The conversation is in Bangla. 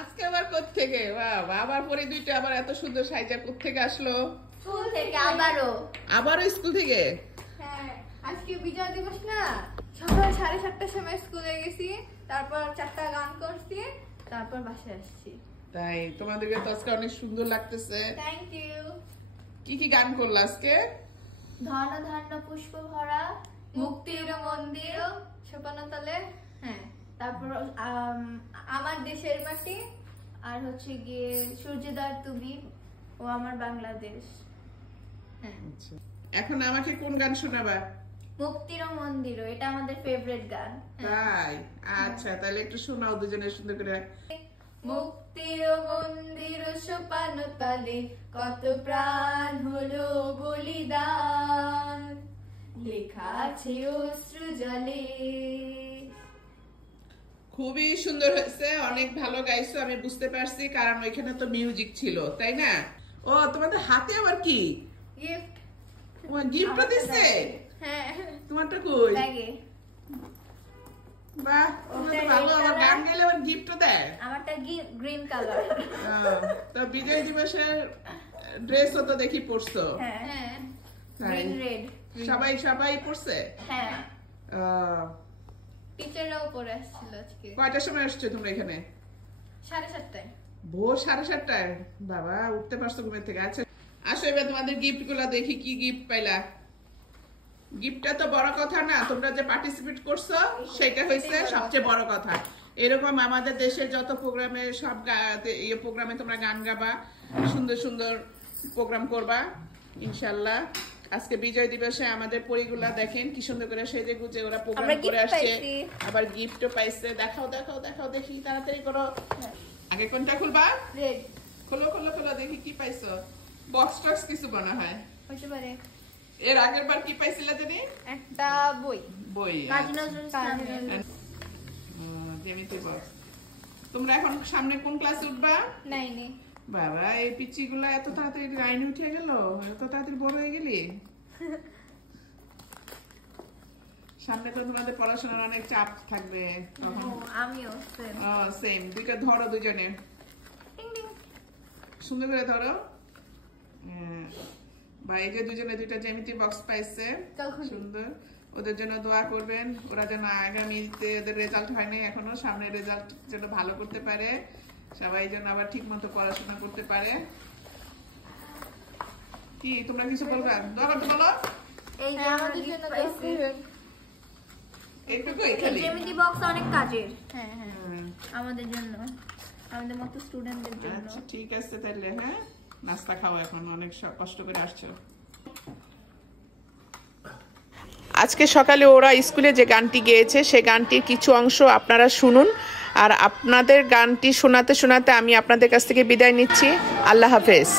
আজকে আবার কোত্থেকে আবার পরে দুইটা আবার এত সুন্দর সাইজা কোত্থেকে আসলো? স্কুল থেকে আবারও স্কুল থেকে? হ্যাঁ, আজকে বিজয় দিবস না, সকাল 7:30টার সময় স্কুলে গেছি, তারপর 4টা গান করছি, তারপর বাসায় আসছি। তাই তোমাদেরকে তো আজকে অনেক সুন্দর লাগতেছে। Thank you. কি কি গান করলো আজকে? ধন ধান্য পুষ্প ভরা, মুক্তির মন্দির, সোপানতলে, হ্যাঁ, তারপর আমার দেশের মাটি, আর হচ্ছে গিয়ে সূর্যোদয় তুমি ও আমার বাংলাদেশ। হ্যাঁ, এখন আমাকে কোন গান শোনাবা? মুক্তির মন্দির, এটা আমাদের ফেভারিট গান। তাই আচ্ছা, তাহলে একটু শোনাও দুজনে সুন্দর করে। মুক্তির মন্দির সোপানতলে কত প্রাণ হলো বলিদান, লেখা আছে অশ্রু জলে। খুবই সুন্দর হয়েছে, অনেক ভালো গাইছো, আমি বুঝতে পারছি, কারণ ওইখানে তো মিউজিক ছিল, তাই না? ও তোমাদের হাতে আবার কি গিফট? গিফট দিছে? হ্যাঁ, তোমারটা কই? ব্যাগে। বাহ, তোমরা তো ভালো, আবার গান গাইলে আবার গিফটও দেয়। আমারটা গ্রিন কালার। তো বিজয় দিবসের ড্রেসও তো দেখি পরছো। হ্যাঁ, তাই? Green red. সবাই পরছে? হ্যাঁ, টিচাররাও পরে আসছিল আজকে। কয়টার সময় আসছো তোমরা এখানে? 7:30টায়। ভোর 7:30টায়? বাবা, উঠতে পারছো ঘুমের থেকে। আচ্ছা আসো, এবার তোমাদের গিফট গুলা দেখি, কি গিফট পাইলা। গিফটটা তো বড় কথা না, তোমরা যে পার্টিসিপেট করছো সেটা হয়েছে সবচেয়ে বড় কথা। এরকম আমাদের দেশের যত প্রোগ্রামে, সব প্রোগ্রামে তোমরা গান গাবা, সুন্দর সুন্দর প্রোগ্রাম করবা ইনশাল্লাহ। আজকে বিজয় দিবসে আমাদের পরিগুলা দেখেন কি সুন্দর করে সেজে গুজে ওরা প্রোগ্রাম করে আসছে, আবার গিফটও পাইছে। দেখাও দেখাও দেখাও দেখি, তাড়াতাড়ি করো। আগে কোনটা খুলবা? রেড। খোলো খোলো খোলো, দেখি কি পাইছো। বক্স টক্স কিছু মনে হয়। হতে পারে। এর আগের বার কি পাইছিলা জানি? একটা বই। কাজী নজরুল ইসলামের জ্যামিতি বক্স। তোমরা এখন সামনে কোন ক্লাসে উঠবা? 9 এ। বাবা, এই পিচিগুলা এত তাড়াতাড়ি লাইনে উঠে গেল, এত তাড়াতাড়ি বড় হয়ে গেলি। সামনে তো তোমাদের পড়াশোনার অনেক চাপ থাকবে। আমিও সেম। দুইটা ধরো, দুজনে সুন্দর করে ধরো। ভাই যে দুজনে দুইটা জ্যামিতি বক্স পাইছে, সুন্দর। ওদের জন্য দোয়া করবেন, ওরা যেন আগামীতে ওদের রেজাল্ট হয় নাই এখনো, সামনে রেজাল্ট যেন ভালো করতে পারে, সবাই যেন আবার ঠিক মতো পড়াশোনা করতে পারে। কি তোমরা কিছু বলবা? দোয়া করতে বলো। এই যে আমাদের জন্য পাইছি এইটুকুই খালি? জ্যামিতি বক্স অনেক কাজের। হ্যাঁ হ্যাঁ, আমাদের জন্য, আমাদের মতো স্টুডেন্টদের জন্য। আচ্ছা ঠিক আছে তাহলে, হ্যাঁ নাস্তা খাও, এখন অনেক কষ্ট করে আসছো। আজকে সকালে ওরা স্কুলে যে গানটি গেয়েছে সে গানটির কিছু অংশ আপনারা শুনুন, আর আপনাদের গানটি শোনাতে শোনাতে আমি আপনাদের কাছ থেকে বিদায় নিচ্ছি। আল্লাহ হাফেজ।